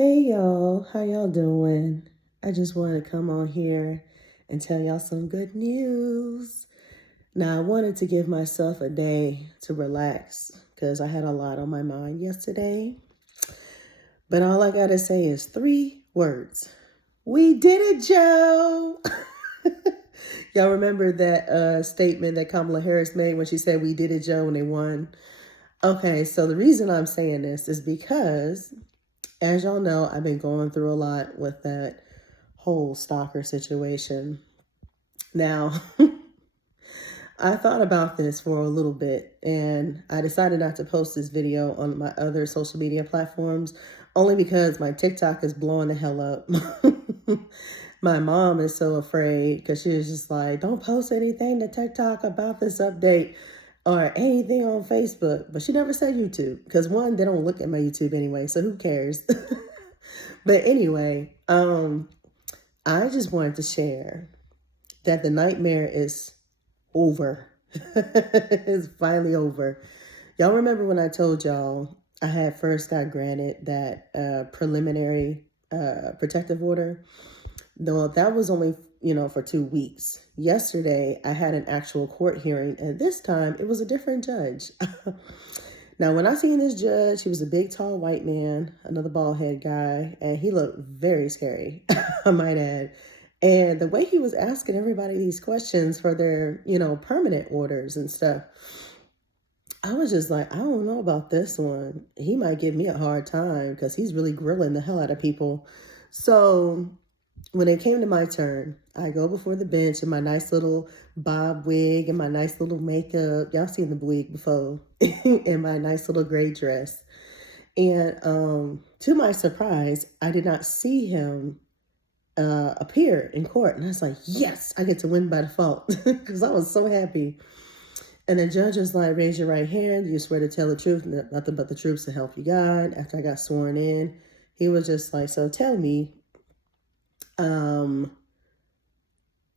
Hey y'all, how y'all doing? I just want to come on here and tell y'all some good news. Now, I wanted to give myself a day to relax because I had a lot on my mind yesterday. But all I got to say is three words. We did it, Joe! Y'all remember that statement that Kamala Harris made when she said, "We did it, Joe," when they won? Okay, so the reason I'm saying this is because, as y'all know, I've been going through a lot with that whole stalker situation. Now, I thought about this for a little bit and I decided not to post this video on my other social media platforms only because my TikTok is blowing the hell up. My mom is so afraid because she was just like, don't post anything to TikTok about this update or anything on Facebook. But she never said YouTube because one, they don't look at my YouTube anyway, so who cares? But anyway, I just wanted to share that the nightmare is over. It's finally over. Y'all remember when I told y'all I had first got granted that preliminary protective order? Though that was only, for 2 weeks. Yesterday, I had an actual court hearing, and this time it was a different judge. Now, when I seen this judge, he was a big, tall white man, another bald head guy, and he looked very scary, I might add. And the way he was asking everybody these questions for their, permanent orders and stuff, I was just like, I don't know about this one. He might give me a hard time because he's really grilling the hell out of people. So when it came to my turn, I go before the bench in my nice little bob wig and my nice little makeup. Y'all seen the wig before. And my nice little gray dress. And to my surprise, I did not see him appear in court. And I was like, yes, I get to win by default because I was so happy. And the judge was like, raise your right hand. You swear to tell the truth, nothing but the truth to help you God. After I got sworn in, he was just like, so tell me,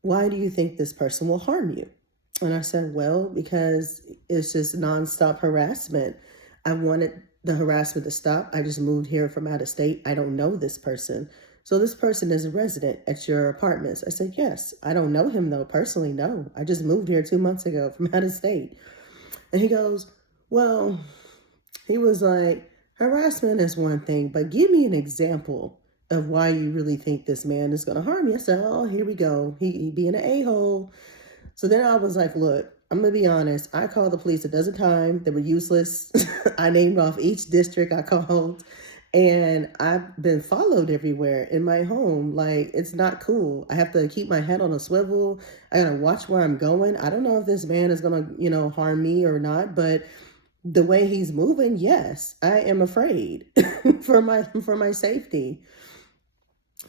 why do you think this person will harm you? And I said, well, because it's just nonstop harassment. I wanted the harassment to stop. I just moved here from out of state. I don't know this person. So this person is a resident at your apartments. I said, yes. I don't know him though, personally, no. I just moved here 2 months ago from out of state. And he goes, well, he was like, harassment is one thing, but give me an example of why you really think this man is going to harm you. I said, oh, here we go. He being an a-hole. So then I was like, look, I'm going to be honest. I called the police a dozen times. They were useless. I named off each district I called. And I've been followed everywhere in my home. Like, it's not cool. I have to keep my head on a swivel. I got to watch where I'm going. I don't know if this man is going to, harm me or not. But the way he's moving, yes, I am afraid for my safety.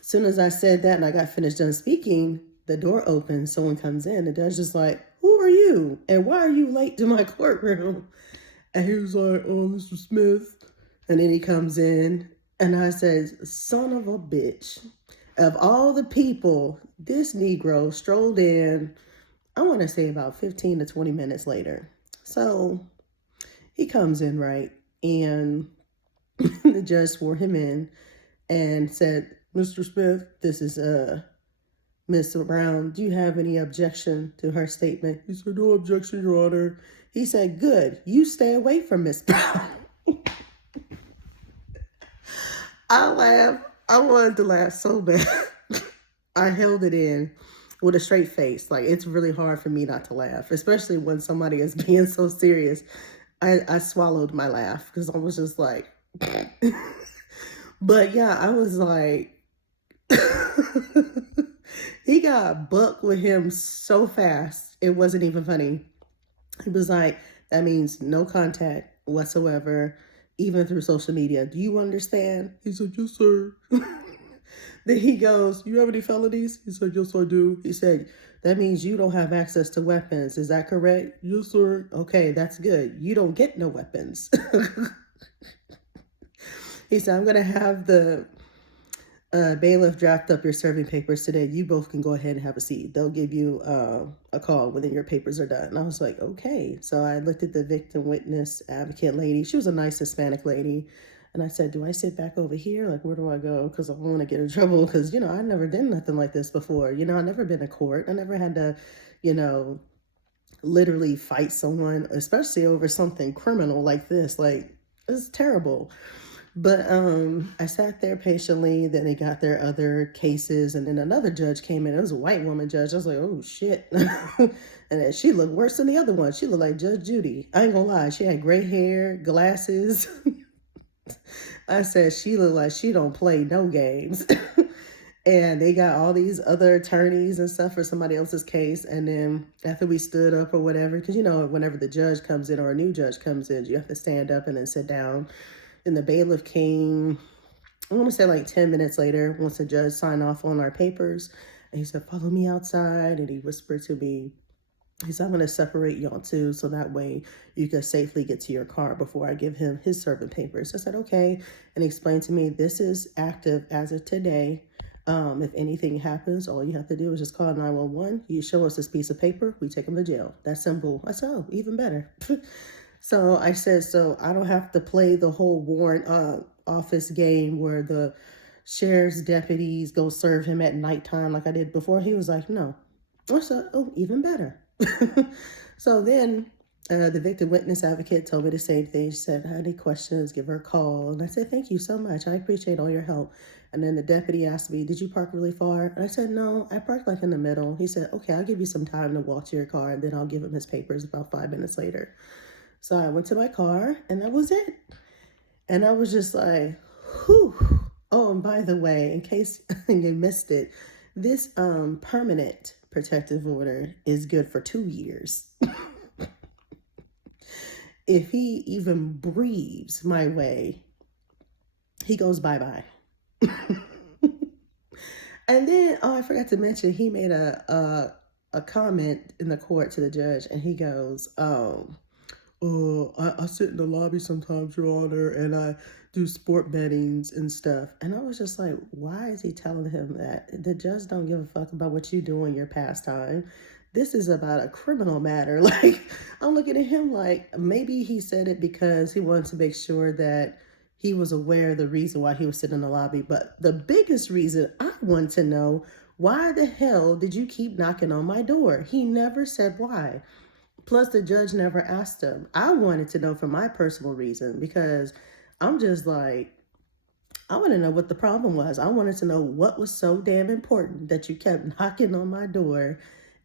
As soon as I said that and I got finished done speaking, the door opens, someone comes in, and they're just like, who are you? And why are you late to my courtroom? And he was like, oh, Mr. Smith. And then he comes in and I said, son of a bitch. Of all the people, this Negro strolled in, I want to say about 15 to 20 minutes later. So he comes in, right? And the judge swore him in and said, Mr. Smith, this is Mr. Brown. Do you have any objection to her statement? He said, no objection, Your Honor. He said, good. You stay away from Miss Brown. I laughed. I wanted to laugh so bad. I held it in with a straight face. Like, it's really hard for me not to laugh, especially when somebody is being so serious. I swallowed my laugh because I was just like, but yeah, I was like, he got bucked with him so fast. It wasn't even funny. He was like, that means no contact whatsoever, even through social media. Do you understand? He said, yes, sir. Then he goes, you have any felonies? He said, yes, I do. He said, that means you don't have access to weapons. Is that correct? Yes, sir. Okay, that's good. You don't get no weapons. He said, I'm going to have the bailiff draft up your serving papers today. You both can go ahead and have a seat. They'll give you a call when your papers are done. And I was like, okay. So I looked at the victim witness advocate lady. She was a nice Hispanic lady. And I said, do I sit back over here? Like, where do I go? Because I don't want to get in trouble. Because, I never did nothing like this before. I never been to court. I never had to, you know, literally fight someone, especially over something criminal like this. Like, it's terrible. But I sat there patiently. Then they got their other cases, and then another judge came in. It was a white woman judge. I was like, oh shit. And then she looked worse than the other one. She looked like Judge Judy. I ain't gonna lie. She had gray hair, glasses. I said she looked like she don't play no games. And they got all these other attorneys and stuff for somebody else's case. And then after we stood up or whatever, because whenever the judge comes in or a new judge comes in, you have to stand up and then sit down. And the bailiff came, I want to say like 10 minutes later, once the judge signed off on our papers. And he said, follow me outside. And he whispered to me, he said, I'm going to separate y'all too, so that way you can safely get to your car before I give him his servant papers. I said, okay. And he explained to me, this is active as of today. If anything happens, all you have to do is just call 911. You show us this piece of paper, we take him to jail. That's simple. I said, oh, even better. So I said, so I don't have to play the whole warrant office game where the sheriff's deputies go serve him at nighttime like I did before. He was like, no. I said, oh, even better. So then the victim witness advocate told me the same thing. She said, any questions, give her a call. And I said, thank you so much. I appreciate all your help. And then the deputy asked me, did you park really far? And I said, no, I parked like in the middle. He said, okay, I'll give you some time to walk to your car, and then I'll give him his papers about 5 minutes later. So I went to my car, and that was it. And I was just like, whew. Oh, and by the way, in case you missed it, this permanent protective order is good for 2 years. If he even breathes my way, he goes bye-bye. And then, I forgot to mention, he made a comment in the court to the judge, and he goes, I sit in the lobby sometimes, Your Honor, and I do sport bettings and stuff. And I was just like, why is he telling him that? The judge don't give a fuck about what you do in your pastime. This is about a criminal matter. Like, I'm looking at him like, maybe he said it because he wanted to make sure that he was aware of the reason why he was sitting in the lobby. But the biggest reason I want to know, why the hell did you keep knocking on my door? He never said why. Plus, the judge never asked him. I wanted to know for my personal reason, because I'm just like, I want to know what the problem was. I wanted to know what was so damn important that you kept knocking on my door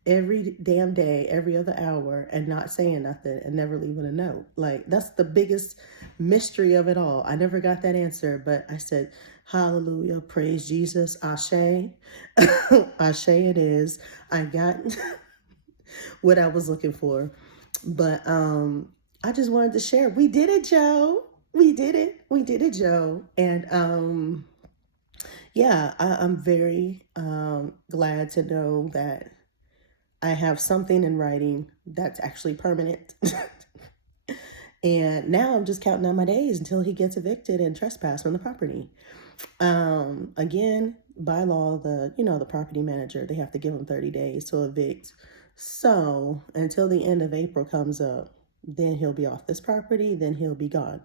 every damn day, every other hour, and not saying nothing and never leaving a note. Like, that's the biggest mystery of it all. I never got that answer, but I said, hallelujah, praise Jesus, ashe. Ashe it is. I got what I was looking for. But I just wanted to share. We did it, Joe. We did it. We did it, Joe. And yeah, I'm very glad to know that I have something in writing that's actually permanent. And now I'm just counting down my days until he gets evicted and trespassed from the property. Again, by law, the property manager, they have to give him 30 days to evict. So until the end of April comes up, then he'll be off this property, then he'll be gone.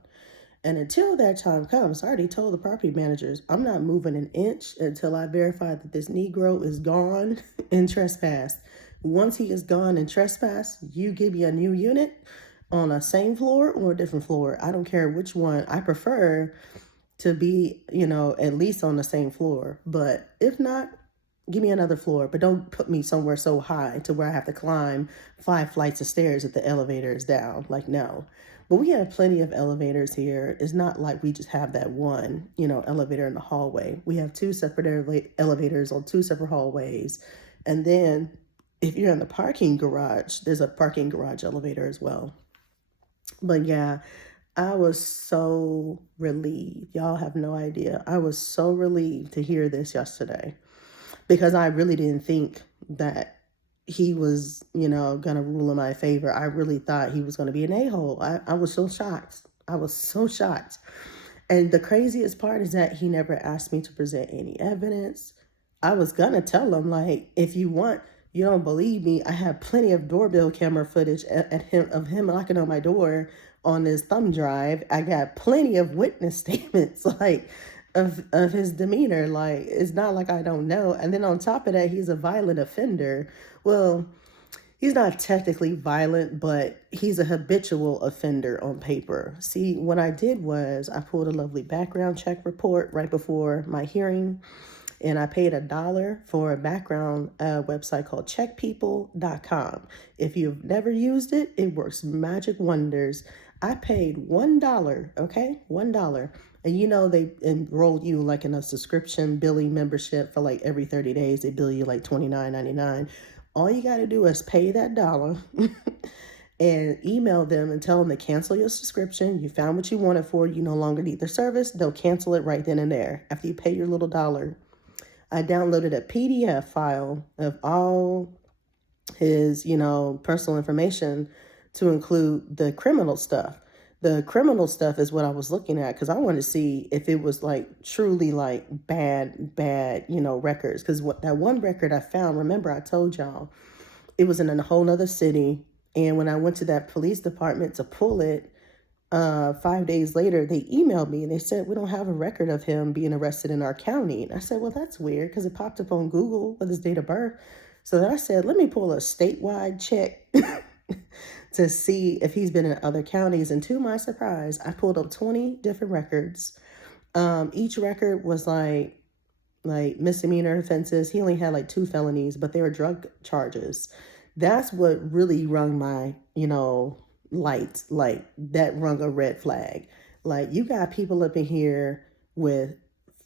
And until that time comes, I already told the property managers, I'm not moving an inch until I verify that this Negro is gone and trespassed. Once he is gone and trespassed, you give me a new unit on a same floor or a different floor. I don't care which one. I prefer to be, at least on the same floor. But if not, give me another floor. But don't put me somewhere so high to where I have to climb 5 flights of stairs if the elevator is down. Like, no. But we have plenty of elevators here. It's not like we just have that one, elevator in the hallway. We have 2 separate elevators on 2 separate hallways. And then if you're in the parking garage, there's a parking garage elevator as well. But yeah, I was so relieved. Y'all have no idea. I was so relieved to hear this yesterday, because I really didn't think that he was, going to rule in my favor. I really thought he was going to be an a-hole. I was so shocked. I was so shocked. And the craziest part is that he never asked me to present any evidence. I was going to tell him, like, if you don't believe me, I have plenty of doorbell camera footage of him knocking on my door on his thumb drive, I got plenty of witness statements, like of his demeanor. Like, it's not like I don't know. And then on top of that, he's a violent offender. Well, he's not technically violent, but he's a habitual offender on paper. See, what I did was I pulled a lovely background check report right before my hearing, and I paid $1 for a background website called checkpeople.com. If you've never used it, it works magic wonders. I paid $1, okay? $1. And you know, they enrolled you like in a subscription billing membership for like every 30 days. They bill you like $29.99. All you got to do is pay that dollar and email them and tell them to cancel your subscription. You found what you wanted for, you no longer need the service. They'll cancel it right then and there after you pay your little dollar. I downloaded a PDF file of all his, personal information to include the criminal stuff. The criminal stuff is what I was looking at because I wanted to see if it was like truly like bad, records. Because that one record I found, remember I told y'all, it was in a whole nother city. And when I went to that police department to pull it, 5 days later, they emailed me and they said, we don't have a record of him being arrested in our county. And I said, well, that's weird because it popped up on Google with his date of birth. So then I said, let me pull a statewide check to see if he's been in other counties. And to my surprise, I pulled up 20 different records. Each record was like misdemeanor offenses. He only had like 2 felonies, but they were drug charges. That's what really rung my, lights, like that rung a red flag. Like, you got people up in here with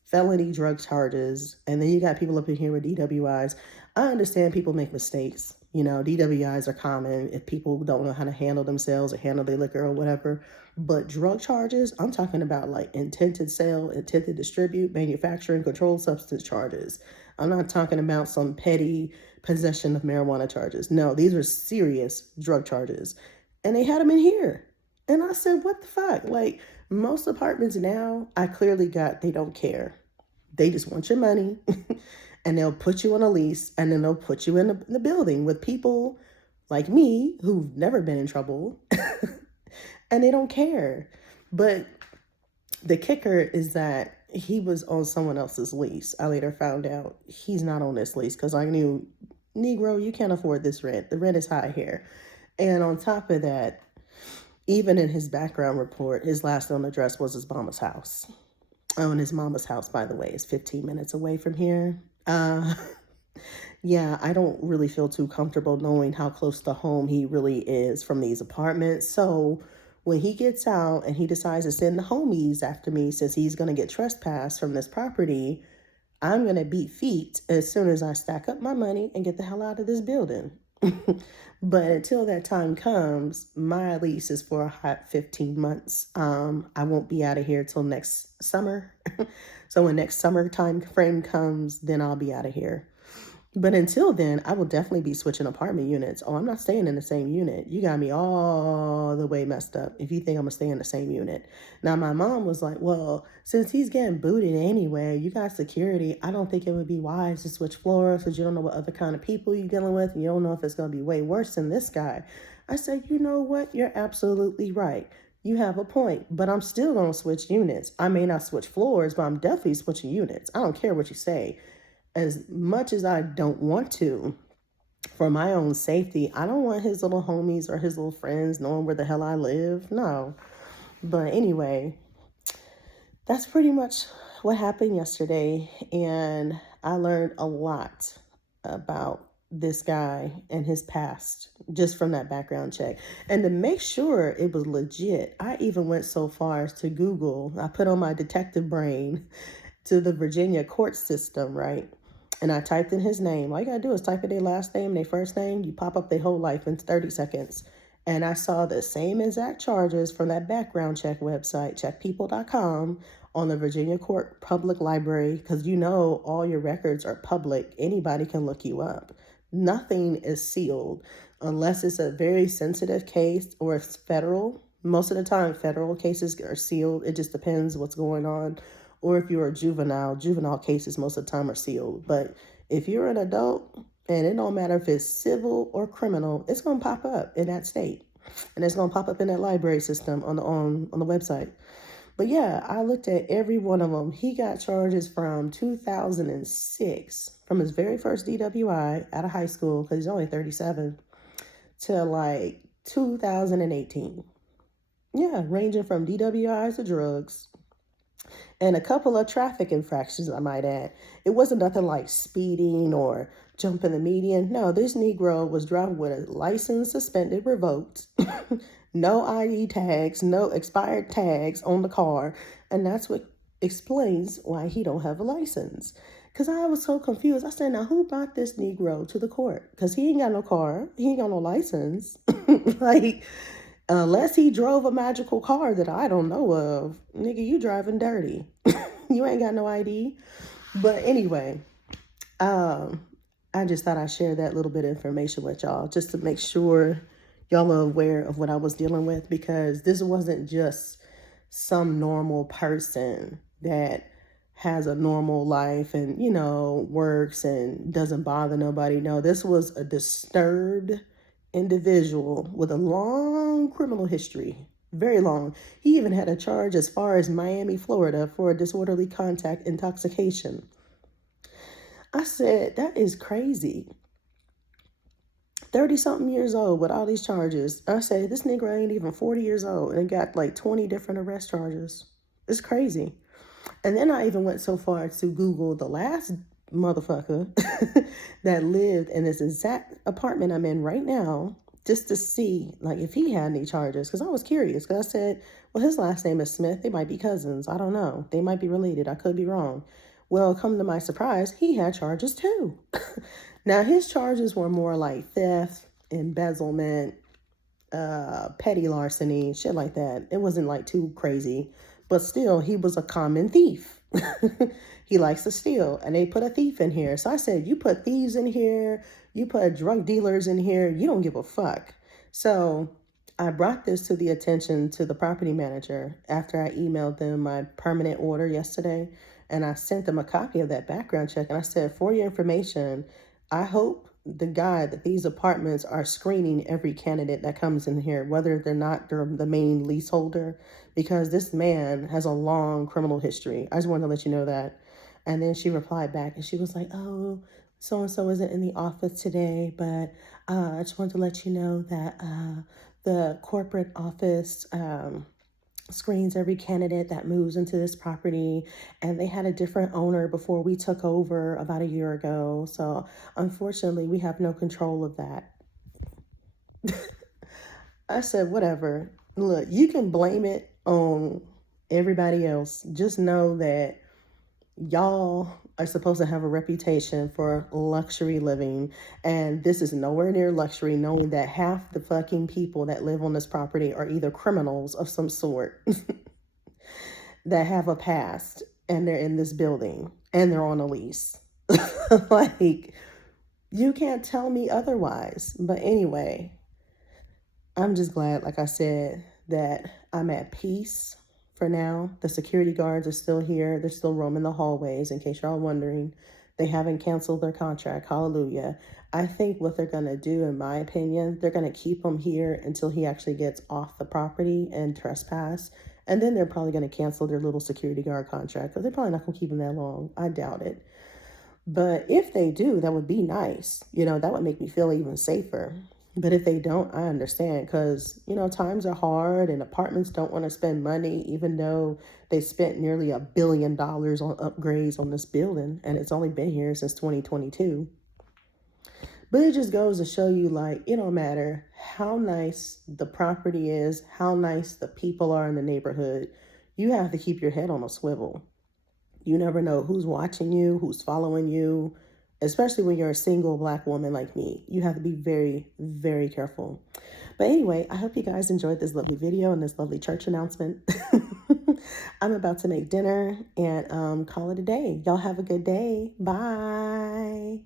felony drug charges, and then you got people up in here with DWIs. I understand people make mistakes. DWIs are common if people don't know how to handle themselves or handle their liquor or whatever. But drug charges, I'm talking about like intent to sell, intent to distribute, manufacturing, controlled substance charges. I'm not talking about some petty possession of marijuana charges. No, these are serious drug charges. And they had them in here. And I said, what the fuck? Like, most apartments now, I clearly got, they don't care. They just want your money. And they'll put you on a lease, and then they'll put you in the building with people like me who've never been in trouble. And they don't care. But the kicker is that he was on someone else's lease. I later found out he's not on this lease because I knew, Negro, you can't afford this rent. The rent is high here. And on top of that, even in his background report, his last known address was his mama's house. Oh, and his mama's house, by the way, is 15 minutes away from here. Yeah, I don't really feel too comfortable knowing how close to home he really is from these apartments. So when he gets out and he decides to send the homies after me, since he's going to get trespassed from this property, I'm going to beat feet as soon as I stack up my money and get the hell out of this building. But until that time comes, my lease is for a hot 15 months. I won't be out of here till next summer. So when next summer time frame comes, then I'll be out of here. But until then, I will definitely be switching apartment units. Oh, I'm not staying in the same unit. You got me all the way messed up if you think I'm going to stay in the same unit. Now, my mom was like, well, since he's getting booted anyway, you got security, I don't think it would be wise to switch floors because you don't know what other kind of people you're dealing with. And you don't know if it's going to be way worse than this guy. I said, you know what? You're absolutely right. You have a point, but I'm still going to switch units. I may not switch floors, but I'm definitely switching units. I don't care what you say. As much as I don't want to, for my own safety, I don't want his little homies or his little friends knowing where the hell I live. No. But anyway, that's pretty much what happened yesterday. And I learned a lot about this guy and his past just from that background check. And to make sure it was legit, I even went so far as to Google. I put on my detective brain to the Virginia court system, right? And I typed in his name. All you gotta do is type in their last name, their first name. You pop up their whole life in 30 seconds. And I saw the same exact charges from that background check website, checkpeople.com, on the Virginia Court Public Library, because all your records are public. Anybody can look you up. Nothing is sealed unless it's a very sensitive case or it's federal. Most of the time, federal cases are sealed. It just depends what's going on. Or if you're a juvenile cases most of the time are sealed. But if you're an adult, and it don't matter if it's civil or criminal, it's going to pop up in that state. And it's going to pop up in that library system on the website. But yeah, I looked at every one of them. He got charges from 2006, from his very first DWI out of high school, because he's only 37, to like 2018. Yeah, ranging from DWIs to drugs and a couple of traffic infractions, I might add. It wasn't nothing like speeding or jumping the median. No, this Negro was driving with a license suspended, revoked, no ID tags, no expired tags on the car, and that's what explains why he don't have a license. Because I was so confused. I said, now who brought this Negro to the court? Because he ain't got no car. He ain't got no license. Like, unless he drove a magical car that I don't know of, nigga, you driving dirty. You ain't got no ID. But anyway, I just thought I'd share that little bit of information with y'all just to make sure y'all are aware of what I was dealing with, because this wasn't just some normal person that has a normal life and, you know, works and doesn't bother nobody. No, this was a disturbed individual with a long criminal history, very long. He even had a charge as far as Miami, Florida for a disorderly contact intoxication. I said, that is crazy. 30-something years old with all these charges. I say, this nigga ain't even 40 years old and got like 20 different arrest charges. It's crazy. And then I even went so far to Google the last motherfucker that lived in this exact apartment I'm in right now, just to see like if he had any charges. Because I was curious. Because I said, well, his last name is Smith. They might be cousins. I don't know. They might be related. I could be wrong. Well, come to my surprise, he had charges too. Now, his charges were more like theft, embezzlement, petty larceny, shit like that. It wasn't like too crazy, but still, he was a common thief. He likes to steal, and they put a thief in here. So I said, you put thieves in here, you put drug dealers in here, you don't give a fuck. So I brought this to the attention to the property manager after I emailed them my permanent order yesterday, and I sent them a copy of that background check, and I said, for your information, I hope the guy that these apartments are screening every candidate that comes in here, whether they're not the main leaseholder, because this man has a long criminal history. I just wanted to let you know that. And then she replied back and she was like, oh, so-and-so isn't in the office today, but I just wanted to let you know that the corporate office screens every candidate that moves into this property, and they had a different owner before we took over about a year ago. So unfortunately, we have no control of that. I said, whatever. Look, you can blame it on everybody else. Just know that y'all are supposed to have a reputation for luxury living, and this is nowhere near luxury, knowing that half the fucking people that live on this property are either criminals of some sort that have a past, and they're in this building and they're on a lease. Like, you can't tell me otherwise. But anyway, I'm just glad, like I said, that I'm at peace for now. The security guards are still here. They're still roaming the hallways, in case y'all wondering. They haven't canceled their contract. Hallelujah. I think what they're going to do, in my opinion, they're going to keep him here until he actually gets off the property and trespass. And then they're probably going to cancel their little security guard contract, because they're probably not going to keep him that long. I doubt it. But if they do, that would be nice. You know, that would make me feel even safer. But if they don't, I understand, because, you know, times are hard and apartments don't want to spend money, even though they spent nearly $1 billion on upgrades on this building, and it's only been here since 2022. But it just goes to show you, like, it don't matter how nice the property is, how nice the people are in the neighborhood. You have to keep your head on a swivel. You never know who's watching you, who's following you, especially when you're a single Black woman like me. You have to be very, very careful. But anyway, I hope you guys enjoyed this lovely video and this lovely church announcement. I'm about to make dinner and call it a day. Y'all have a good day. Bye.